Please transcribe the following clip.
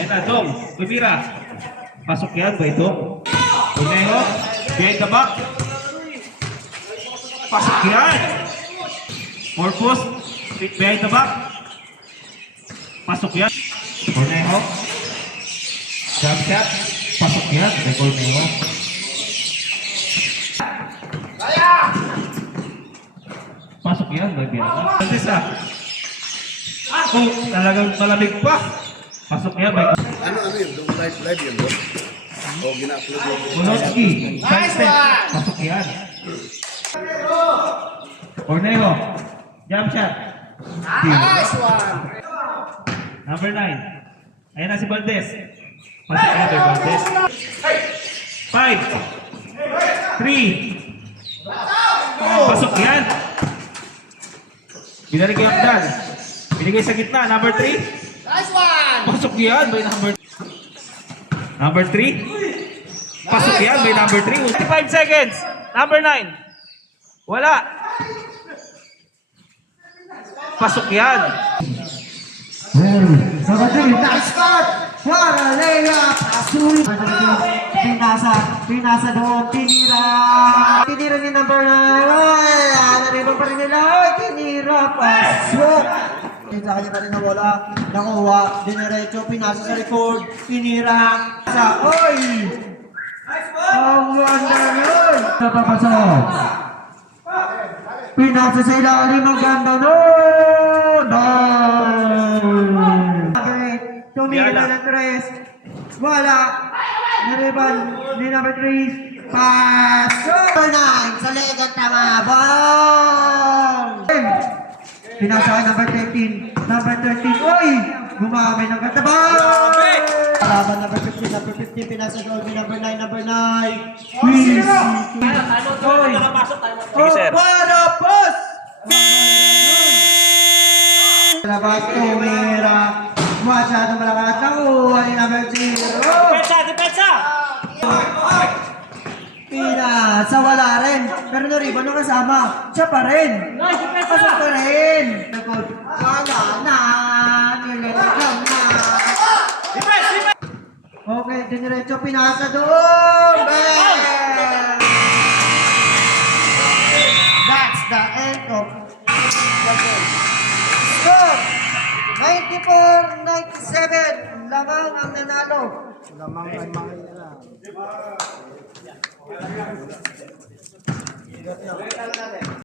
Ayan na, Dong. Tumira. Pasok yan ba ito? Uneho. Behind the back. Pasok yan. More post. Behind the back. Pasok yan. Uneho. Jump shot. Pasok yan. May Uneho. Pasok yan. May Bianca. Bandis ah. Oh, talagang malamig pa. Pasok yan. May Ano yun? Yung live yun, bro? O, gina-upload yun. Kunotsky. Nice one! Pasok yan. Cornejo. Jump shot. Nice one! Number 9. Ayan na si Valdez. Pasok yan kay Valdez. 5. 3. Pasok yan. Binalik yung Abdal. Binigay sa gitna. Number 3. Nice one! Pasok yan by number 3. Pasok yan by number 3. 25 seconds. Number 9. Wala. Pasok yan. Nice cut! Para layup! Asul! Pinasa doon, tinira! Tinira ni number 9. Ay, nariban pa rin nila. Ay, tinira! Pasok! Sa kanya pa rin nawala. Nakuha. Dinerecho, pinasa sa record. Tinira! Sa, oy! Ang ganda nun! Napapasok! Pinasa sa ilalim. Ang ganda nun! Tumigil na ng 3. Wala. Nariban ni number 3. Pasok! Number 9. Sa legat tama. Ball! Pinasa kay number 13. Number 13. Uy! Gumamay ng ganda. Ball! Laban number 15. Number 15. Pinasa doon ni number 9. Number 9. Please. Uy! Oh, para boss! Labas tumira. Masyadong malakas. Nakuha ni number 0. Depensa! Pinasa, wala rin. Pero nariban nung kasama. Siya pa rin. Pasok pa rin. Wala na. Nilalang na. Okay, diniretso pinasa doon. Bang! That's the end of the game. Score! 94-97. Lamang ang nanalo. Lamang ay mga